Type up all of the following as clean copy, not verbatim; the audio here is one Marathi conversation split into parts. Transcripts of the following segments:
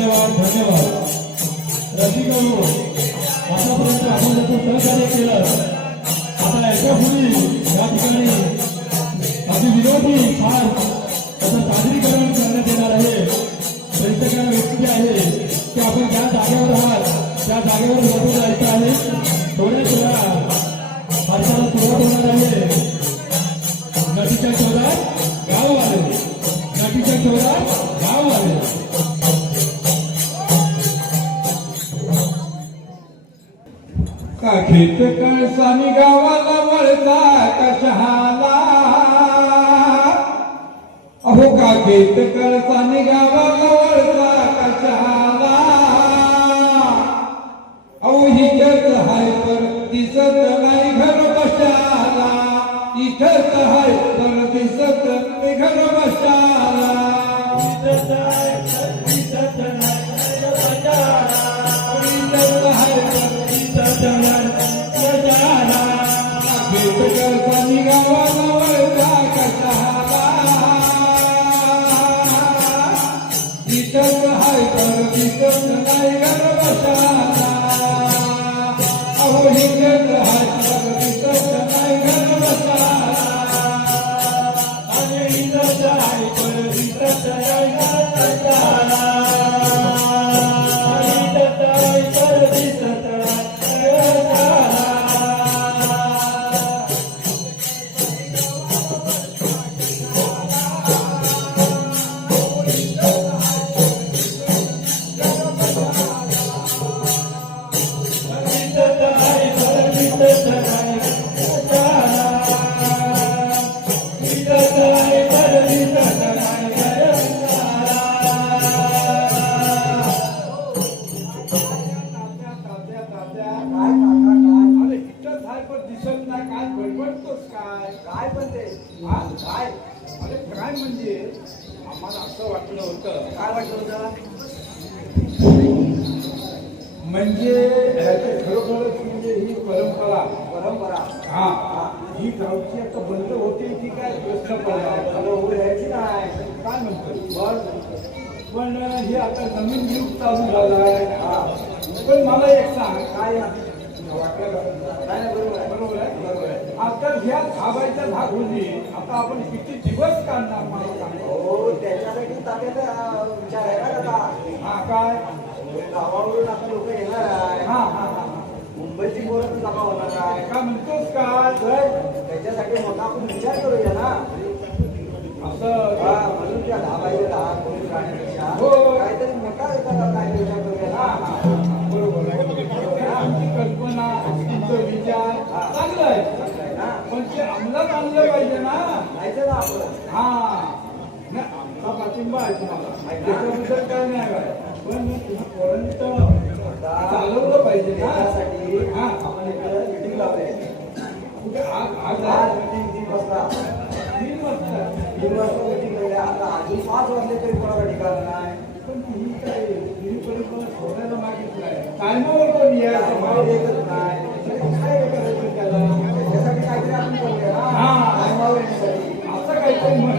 धन्यवाद धन्यवाद रसिकांनो, आतापर्यंत आपण जसं सहकार्य केलं, आता याच्या पुढे या ठिकाणी अगदी विनोदी फार त्याचं सादरीकरण करण्यात येणार आहे. प्रेक्षकांना विनंती आहे की आपण ज्या जागेवर आहात त्या जागेवर बसून जायचं आहे. थोड्याच वेळा भारताला सुरुवात होणार आहे. नदीच्या शोधात गाव आले, नदीच्या शोधात गाव आले. काठीत कळसानी गावाला वळता कशाला, अहो काठीत कळसानी गावाला वळता कशाला, अहो हिच्यात हाय पर दिसत नाही घर बशाला, इथंच हाय पर दिसत नाही घर बशाला, इथंच हाय पर दिसत नाही घर बशाला, इथंच हाय पर दिसत नाही बशाला, काठीत कळसानी गावाला वळता कशाला, इथंच हाय पर दिसत नाही घर बशाला, अहो हिच्यात हाय पर दिसत नाही घर बशाला, आणि इथंच हाय पर दिसत नाही घर बशाला, इथंच हाय पर दिसत नाही घर बशाला. काय म्हणजे आम्हाला असं वाटलं होतं. काय वाटलं होतं म्हणजे खरोखरच म्हणजे ही परंपरा हा ही गावची आता बंद होते की काय प्रश्न पडायची नाही. काय म्हणतो पण हे आता नवीन युग चालू झालाय. पण मला एक सांग काय बरोबर आहे. आता ह्या धाबायच्या धाक होती, आता आपण किती दिवस काढणार मला सांग. हो त्याच्यासाठी ताब्याचा विचार आहे ना दादा. हा काय गावावरून आता लोक येणार आहे. हा हा हा मुंबईची पोरं जमा होणार आहे. काय म्हणतोस काय त्याच्यासाठी मोठा आपण विचार करूया ना असं. म्हणून त्या धाबायच्या धाक कोणी राहण्यापेक्षा हो काहीतरी मोठा काय विचार करूया ना. बरोबर आहे. आमची कल्पना तुमचा विचार चांगला आहे ना पण ते अंमलात आणलं पाहिजे ना. माहिती ना आपण हा नाही आमचा पाठिंबा आहे तुम्हाला, त्याच्याबद्दल काय नाही काय, पण तुम्हापर्यंत चालवलं पाहिजे ना. त्यासाठी हा आपण एक मीटिंग लावले. कुठे आज आज मीटिंग 3 वाजता 3 वाजता 3 वाजता मीटिंग लावली. आता अजून 5 वाजले तरी कोणाला ठिकाण नाही. पण तुम्ही काय गिरीपर्यंत सोडायला मागितलंय, टायमावर पण यायचं मागे देतच नाही. काय करायचं त्याला. त्याच्यासाठी काहीतरी आपण करूया ना. हा. टायमावर येण्यासाठी असं काहीतरी म्हण.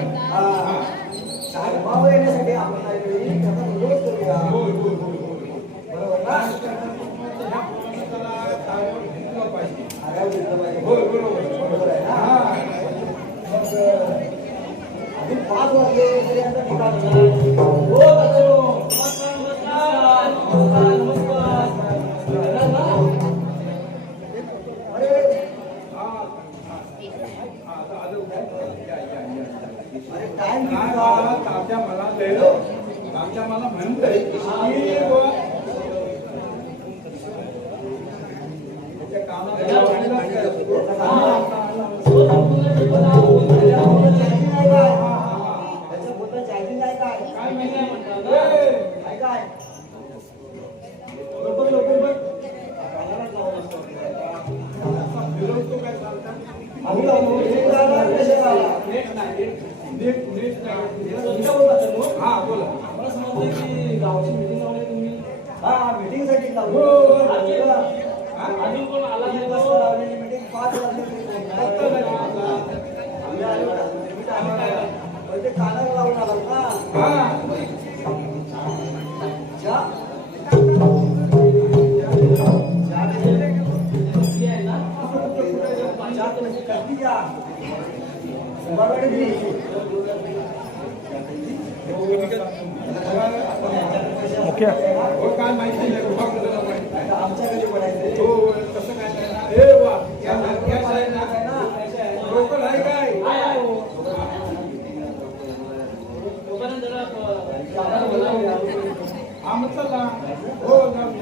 टायमावर येण्यासाठी आपण काहीतरी त्याचा विरोध करूया. होय होय होय बरोबर ना. पाहिजे. आगाऊ घेतलं पाहिजे. होय बरोबर बरोबर आहे ना. हा मग अजून 5 वाजले तरी आता ठिकाण नाही. हो बच्चो. मला म्हणतोय की गावची मीटिंग लावली तुम्ही. हा मीटिंग साठी लावली. अजून कोण आला नाही. लावलेली मीटिंग 5 वाजले कानाला लावून आला ना. हो, काय माहिती नाही आमच्याकडे पडायचं हो कसं काय ए वा गॅस आहे ना लोकल आहे काय आमचं हो जाऊया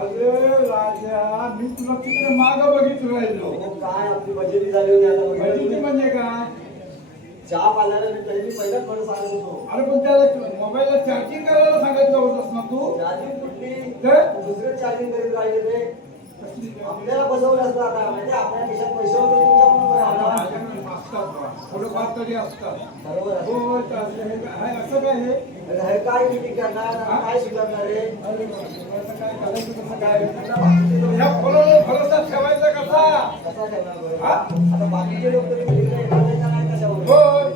अरे राजा मी तुला तिकडे माग बघितलं राहिलो. काय आपली बजेटी झाली होती आता बजेटी बघितली. म्हणजे काय? चहा पाल्याला मी तरी मी पहिल्याच थोडं सांगत होतो. अरे पण त्याला मोबाईलला चार्जिंग करायला सांगितलं होतंस ना तू. चार्जिंग कुठली तर? दुसरे चार्जिंग करीत राहिले ते आपल्याला बसवलं असतं आता म्हणजे आपल्या खिशात पैसे होते तुमच्या म्हणून बरं आला. माझ्याकडे असतात बा. थोडंफार तरी असतात. बरोबर आहे. हो तर असं काय हे? अरे हे काय मीटिंग करणार काय स्वीकारणार रे अरे असं काय करायचं कसं काय? ह्या फोनवर भरोसा ठेवायचा कसा? कसा ठेवणार बरं? हा? आता बाकीचे लोक तरी मीटिंगला येणार नाही का नाही कशावर होय.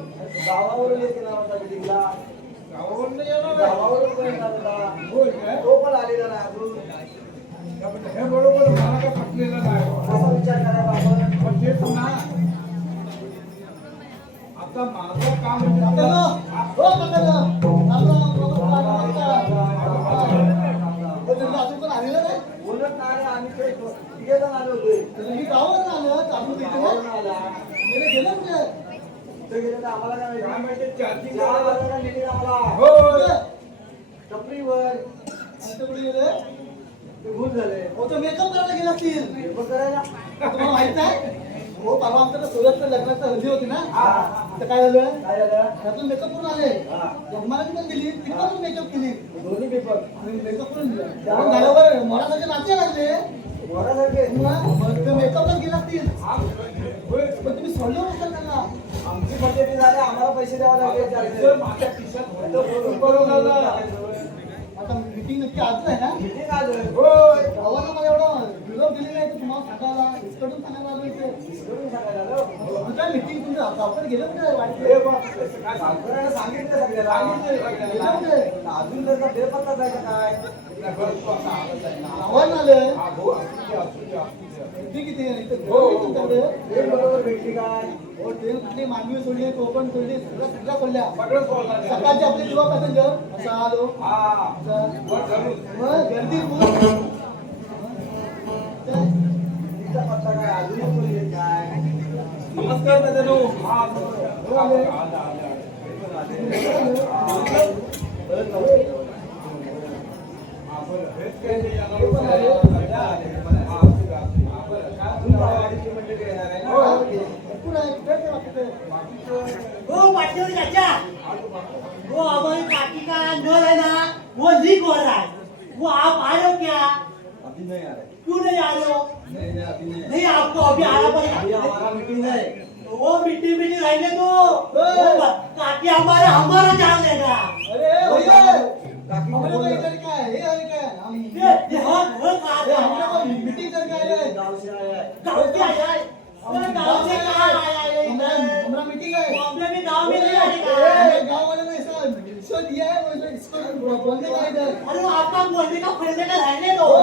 गावावरून येत होता मीटिंगला गावावरून नाही येणार आहे. गावावरून पण येणार होता होय काय? तो पण आलेला नाही अजून त्यामुळे हे बरोबर मला काय पटलेलं नाही बा. कसा विचार करायला आपण पण तेच ना आता माझं काम म्हणजे बोलत नाही आम्ही ते तिघे जण आले होते गावावरून आला तिथे गेले तर आम्हाला काय काय माहिती म्हणजे चार्जिंग चहा बनवायला नेली आम्हाला होय. टपरीवर ते भूल झाले मेकअप करायला गेला असतील पेपर करायला तुम्हाला माहित नाही हो परवा आमच्या सुरतच्या लग्नाची हल्दी होती ना तर काय झालं काय झालं त्यातून मेकअप करून आले हा. लग्नाला पण दिली तिकडे पण मेकअप केली दोन्ही पेपर आणि मेकअप करून दिला जेवण झाल्यावर मोरासारखे नाचे लागले वरासारखे मग ते मेकअपला गेला असतील होय. पण तुम्ही सोडलं नसेल त्यांना आमची बजेटी झाली आम्हाला पैसे द्यावे लागले जर चार्जेस. माझ्या खिशात होतं तो म्हणून बरोबर बरं झालं. झालं. आता मीटिंग नक्की आज आहे ना किती आलं होय. गावाला मला एवढं विरोध दिली नाही तर तुम्हाला सांगायला इकडून सांगायला आलो इथे विसरून सांगायला आलं. काय मीटिंग तुमचं आपण गेलं कुठे वाटते हे बघ, कसं काय सांगतो. सावकाराने सांगितलं सगळ्याला सांगितलं सगळ्याला. अजून त्याचा पेपरला जायचं काय नाही, बरं, तू आता आलाच आहे ना. आव्हान आलं हा, हो, असू दे, असू दे, असू दे. मीटिंग किती आहे इथं हो, meeting तुमच्याकडे? ते बरोबर भेटली काय हो ट्रेन कुठली मानवी सोडली कोकण सोडली सगळ्या सोडल्या सगळं सोडलं ते. सकाळचे आपले युवा पॅसेंजर असा आलो हा, असं. वर धरून. मग गर्दी खूप तिचा पत्ता काय अजून कोणी येत काय नमस्कार दादानू. हा, हो, आले, आले, आले, आले. हा, बरं. हेच काय ते येणार होतं. हा, असू दे, असू दे. हा, बरं. काय अजून तुला गावाची मंडळी येणार आहे हो, ना हो. भरपूर आहे कुठे ते वाटतं? बाकीचं वो पाटिल चाचा वो हमारी पार्टी का नल है ना वो लीक हो रहा है वो आप आ रहे हो क्या अभी नहीं आ रहे क्यों नहीं आ रहे हो नहीं नहीं अभी नहीं नहीं आपको अभी आना अभी पड़ेगा हमारा मीटिंग है वो मिट्टी मिट्टी रहने दो वो काकी हमारा हमारा जान लेगा अरे भैया काकी को हमारे को बोलो। इधर क्या है ये है क्या हम ये हाँ घर कहाँ अरे का हम लोग है? मीटिंग करके आए हैं गाँव से आया है गाँव से आया है अरे गाँव से कहाँ आया है इधर? हमारा मीटिंग है बॉम्बे में गाँव में नहीं आएगा अरे गांव वाले ने ऐसा शो दिया है वो इसको बोलने का इधर अरे वो आपका बोलने का फैसले का रहने दो ओ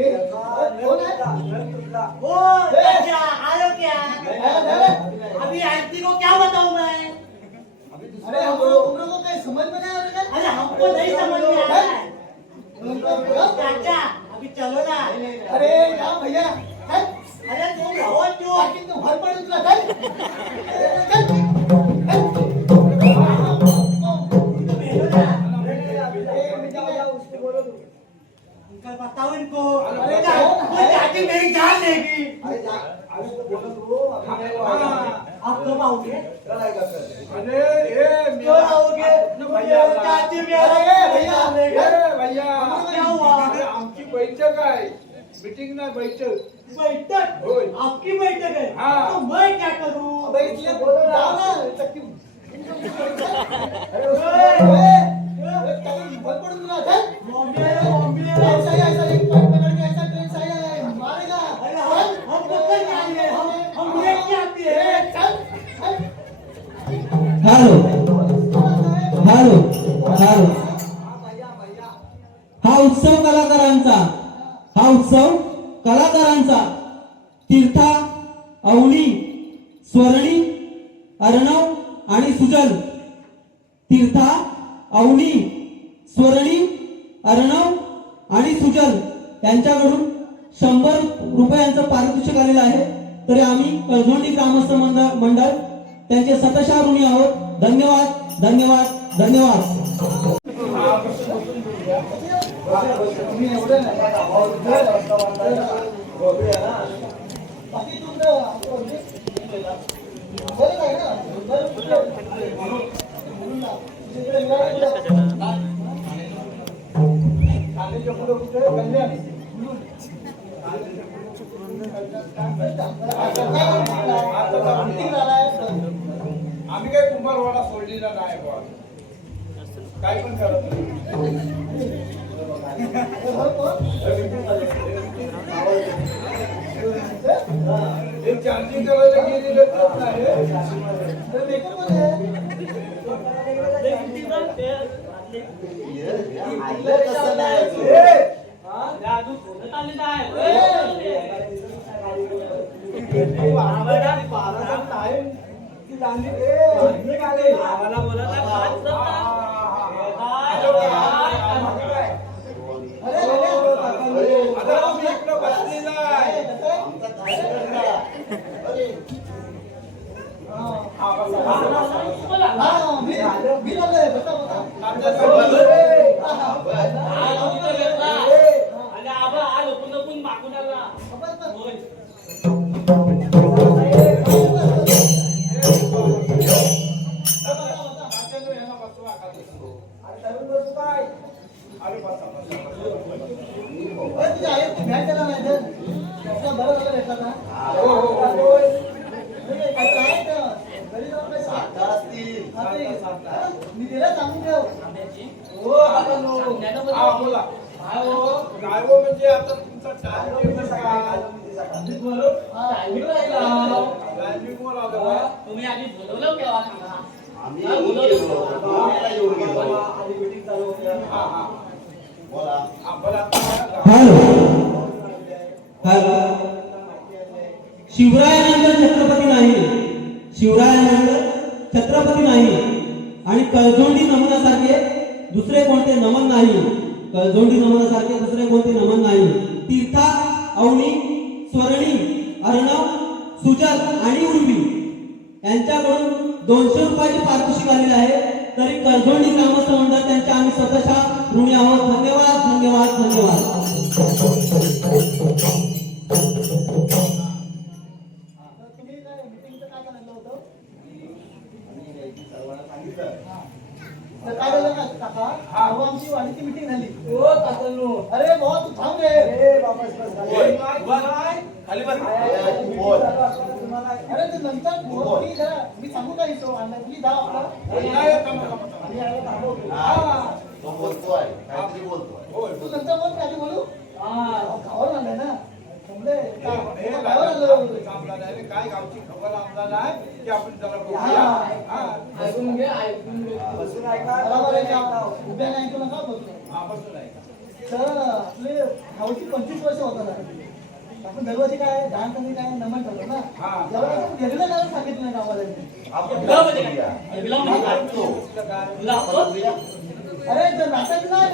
ये कौन है नल टूटला वो चाचा आ रहे हो क्या अरे अभी आंटी को क्या बताऊं मैं अभी अरे हम लोग तुम लोगों को कहीं समझ में नहीं आ रहा है अरे हमको नहीं समझ में आ रहा है क्या चाचा अभी चलो ना अरे क्या भैया है अरे तुम रहो क्यों बाकी तुम हर पड़ उतरा चल उसको बोलो तुम अंकल बताओ इनको अरे अरे वो चाची मेरी जान लेगी अरे जा अरे उसको बोलो तो अभी नहीं वो आएगा आप कब आओगे कल आएगा कल अरे ए क्यों आओगे भैया चाची मेरा भैया, ए भैया क्या हुआ? अरे आमची बैठक आहे मीटिंग नाही बैठक बैठक होय. आपकी बैठक है हाँ। तो मैं क्या करूं अबे इसलिए बोलो ना चक्की अरे उसको हर पड़ उतरा चल बॉम्बे बॉम्बे ट्रेन से आया ऐसा एक पॉइंट पकड़ के ऐसा ट्रेन से आया है मारेगा अरे हम पकड़ के आएंगे हम लेके आते हैं चल चल हॅलो हॅलो हॅलो हा उत्सव कलाकारांचा तीर्था अवनी स्वर्णी अर्णव आणि सुजल तीर्था अवनी स्वर्णी अर्णव आणि सुजल यांच्याकडून 100 रुपयांचं पारितोषिक आलेलं आहे. तरी आम्ही कळझोंडी ग्रामस्थ मंडळ त्यांचे सतशा ऋणी आहोत. धन्यवाद धन्यवाद धन्यवाद. तुम्ही एवढे नाही बाकी तुमचं बरं आहे ना कांद्याच्या पुढे कुठे कल्याण आम्ही काही तुम्हाला वाडा सोडलेला नाही बा काय पण करत चार्जिंग करायला गेलेलं मी दिला सांगून ठेव काय हो म्हणजे आता तुमचा टायमिंग तुम्ही आधी बोलवलं केव्हा हॅलो शिवरायानंतर छत्रपती नाही. शिवरायानंतर छत्रपती नाही आणि कळझोंडी नमुन्यासारखे दुसरे कोणते नमन नाही. कळझोंडी नमुन्यासारखे दुसरे कोणते नमन नाही. तीर्था, अवनी, स्वर्णी, अर्णव, सुजल आणि उर्वी यांच्याकडून 200 रुपयाची पारितोषिक आलेले आहे. तरी कळझोंडी ग्रामस्थ मंडळ त्यांच्या आम्ही स्वतःच्या ऋणी आहोत. धन्यवाद धन्यवाद धन्यवाद. तुम्ही काय मीटिंगचं काय सांगितलं होतं तर काय झालं ना काका आमची वाडीची मीटिंग झाली. अरे भाऊ तू थांब रे अरे ते नंतर मी सांगू का हिशो तुम्ही जा आपला तू नंतर बोल का आधी बोलू गावावर आणलंय ना काय गावची खबर आम्हाला नाही की आपण जरा उभ्या नाही ऐकू नका बसून तर आपले गावची 25 वर्ष होतात. आपण दरवर्षी काय दान कमी काय नमन ठेवतो ना एवढं वेगळं कारण सांगितलं नाही गावाला. अरे जर नाटक नाही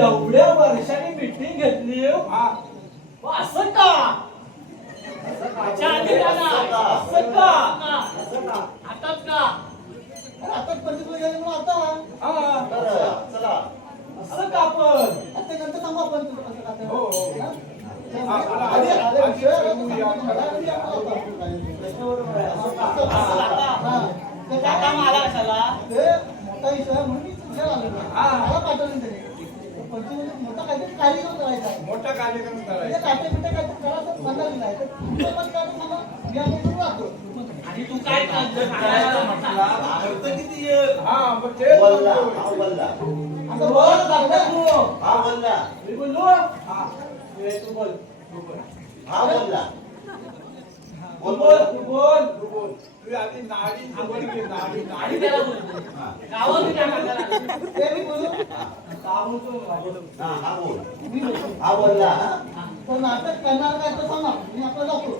एवढ्या वर्षांनी मीटिंग घेतली असं का आताच का आताच 25 वर्ष झाले म्हणून आता असं का पण ते नंतर सांगू आपण काका मला कशाला मोठा विषय म्हणून मी तुझ्या मला पाठवलं त्याने 25 मोठा काहीतरी कार्यक्रम करायचा आहे. मोठा कार्यक्रम म्हणजे करायचा काटे पिटे काहीतरी करायचं म्हणलं नाही तर तुमचं पण काय सांगा मी आपण करून राहतो. आणि तू काय किती हा मग ते आता बोल सांगता तू मी बोललो तू बोल तू बोल तू आधी नाडी नाडी आणि त्याला बोल गावात काय म्हणतात ते मी बोलू मी बोलू. तर नाटक करणार काय तर सांगा मी आपलं जातो.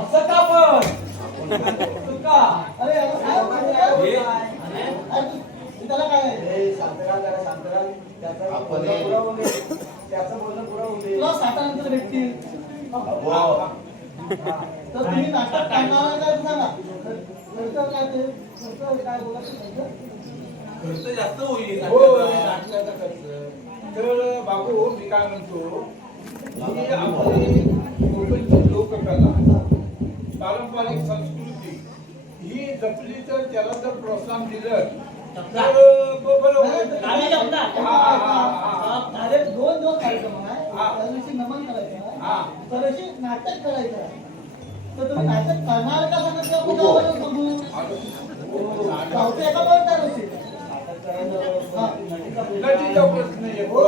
असं का पण अरे काय त्याला काय आहे? ए, शांतराम जरा शांतराम. त्याचं बोलणं पुढं होऊ दे. त्याचं बोलणं पुढं होऊ दे. तुला सातानंतर भेटतील हो. तर तुम्ही नाटक करणार काय ते सांगा. खर्च काय ते खर्च काय बोलायचं खर्च जास्त होईल हो नाटकाचा खर्च. तर बाबू मी काय म्हणतो ही आपली कोकणची लोककला पारंपरिक संस्कृती ही जपली तर त्याला जर प्रोत्साहन दिलं तर बरोबर होईल. आम्ही जमणार. अरे 2 दिवस कार्यक्रम आहे हा. त्या दिवशी नमन करायचं हा. आहे तर अशी नाटक करायचं आहे. तर तुम्ही नाटक करणार का सांगत का पुढे आवाज बघू गावचे एका बरोबर तयार होतील. हा. नदीचा प्रश्न येतो.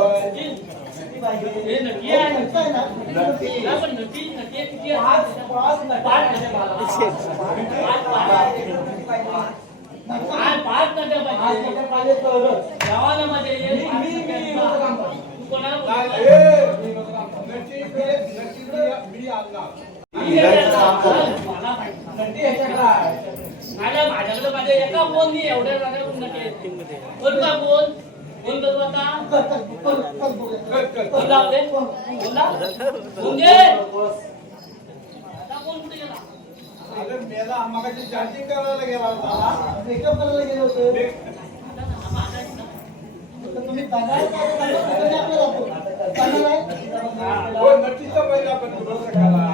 हे नक्की आहे. खर्च आहे ना हा, पण नक्की किती आहे? पाच पाच नक्की पाहिजे. पाहिजे तरच. गावाला मध्ये ये. काम करतो. तू कोणाला नाही, बोलतोय? मी आणणार. मला माहिती. नक्की ह्याच्याकडे आहे. माझ्याकडे माझ्या एका फोन नाही एवढ्या जागा कोण का फोन कोण करू आता कोण लावले कोण दे आता कोण कुठे गेला अरे मेला मगाशी चार्जिंग करायला गेला होता. मेकअप करायला गेले होते मी- तर तुम्ही करणार काय आपल्याला करणार आहे हो नक्कीचा पहिला आपण भरोसा करा.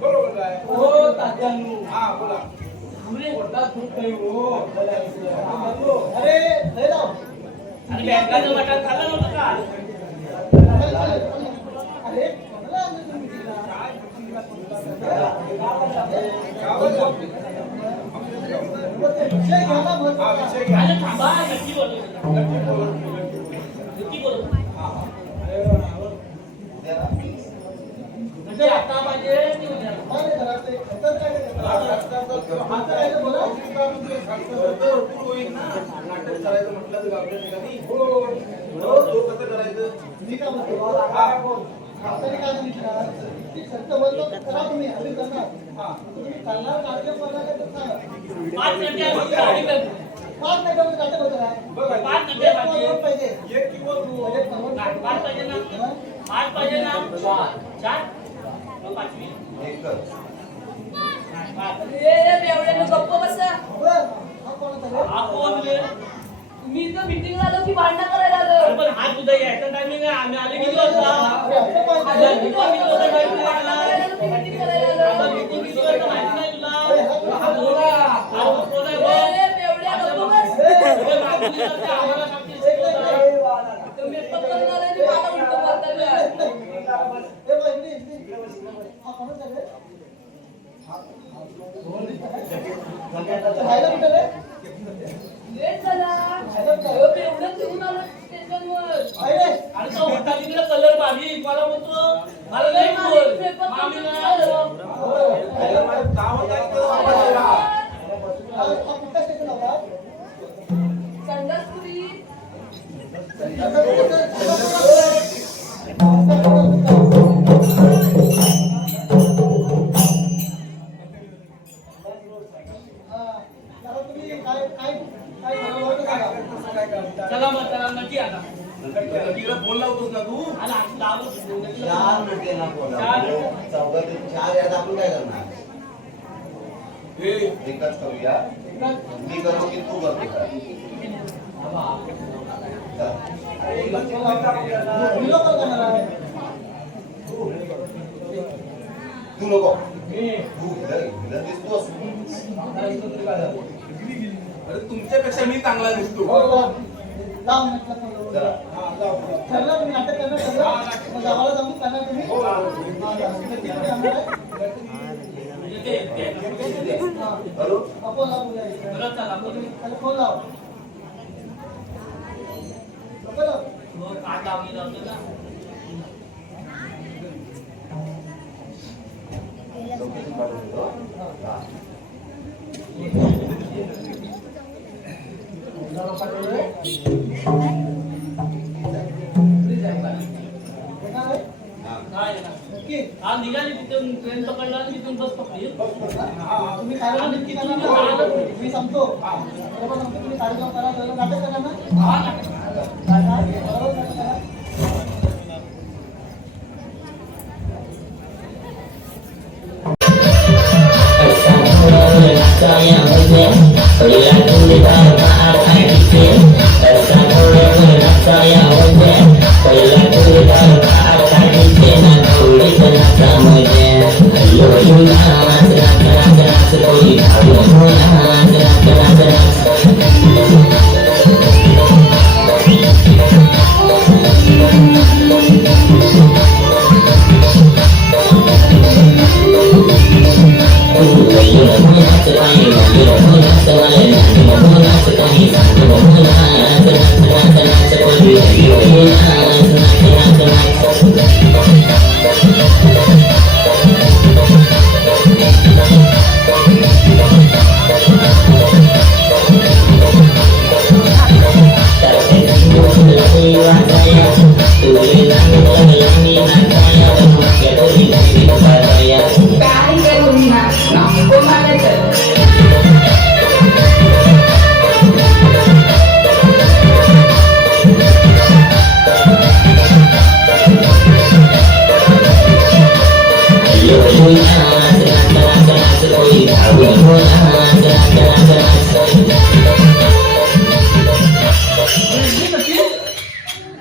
बरोबर आहे. हो तात्यांनो. हा बोला. थांबले पोटात दूध नाही हो. अरे लय लाव आणि बँकाचं मटण खाल्लं नव्हतं का अरे मला आणलं तुम्ही तिला. गावात विषय घ्या ना हा महत्त्वाचा. विषय घ्या. अरे थांबा नक्की बोलतो नक्की बोला. नक्की बोलतो म्हणजे आता पाहिजे की उद्या? काय घरात ते खर्चाचं काय करतात? आता काय ते बोला. भरपूर होईल ना. नाटक करायचं म्हटलं तर आपल्या ठिकाणी हो तो कसं करायचं. मी काय म्हणतो आता काय सांगितलं की खर्च बोलतो करा तुम्ही आम्ही करणार. हा तुम्ही करणार कार्यक्रम करणार का ते सांगा. 5 मिनिटं गाडी कर. 5 मिनिटामध्ये नाटक होतं काय? बघा 5 मिनिटं एक पाहिजे वाजवून पाहिजे एक किंवा दोन. म्हणजे परवडतं. 5 पाहिजे ना हा? 5 पाहिजे ना 4 पाचवी गप्प बसा बरं. हा कोणाचा रे? आपण रे. मी तर मीटिंगला आलो की भांडणं करायला आलो अरे पण हा तुझा यायचा टायमिंग आहे आम्ही आले किती वाजता अरे असं पाहिजे. आम्ही किती वाजता टायमिंग लागला मीटिंग करायला आता आलो meeting किती वाजता माहिती नाही तुला अरे हा कोण? हा कोण आहे बघ. बेवड्या गप्प बस हे बाजूला असते, आम्हाला सांगते शिकवतात. तो मेकअप करणार आहे आणि मला उलटं मारताय. हे बघ, इकडे. हा कोणाचा रे? राहिला कुठे रे? लेट झाला राहिला कुठे? अहो, बेवड्या फिरून आलो स्टेशनवर. आहे रे? अरे तो होता तिकडे कलर मारी मला म्हणतो मला नाही बोल मामी नाही आलं. पहिला माझं नाव द्यायचं आम्हाला. हा कुठला स्टेशन होता? संडासपुरी. चला मग चला नक्की आता तिला फोन लावतोस ना तू. आणि आम्ही लावलो. चार मिनिटे ना बोला चौघातून 4 यात आपण काय करणार हे एकच करूया मी करतो की तू करतो का? चल. तू नको तू हिला दिसतोस अरे तुमच्यापेक्षा मी चांगला दिसतो. चला ठरलं मी नाटक करणार ठरलं मग गावाला जाऊन करणार तुम्ही करू आपण लावून परत चला बोलू. फोन लाव मग आता आम्ही लावतो ना लोकेशन पाठवून देतो. हा. काय येणार? नक्की निघली हा निघाली तिथून ट्रेन पकडला आणि तिथून बस पकडली तुम्ही कार्यक्रम नक्की करणार ना? मी सांगतो बरोबर सांगतो तुम्ही कार्यक्रम करा तर नाटक करा ना बरोबर नाटक करा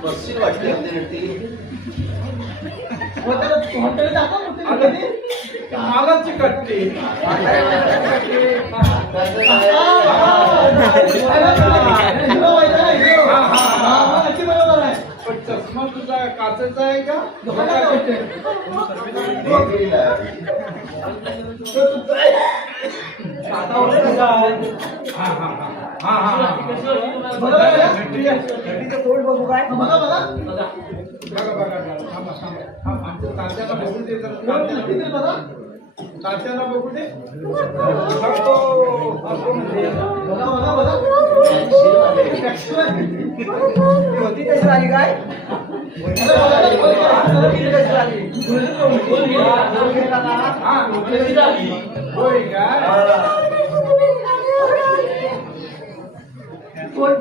बसशील वाटते हॉटेल दाखव मोठी मालाची कट्टी पण चष्मा तुझा काचेचा आहे का तोड बघू काय बघा बघा तात्याला बघू दे किती बघा तात्याला बघू दे बघा बघा बघा होती कशी आली काय किती कशी आली होय काय कोण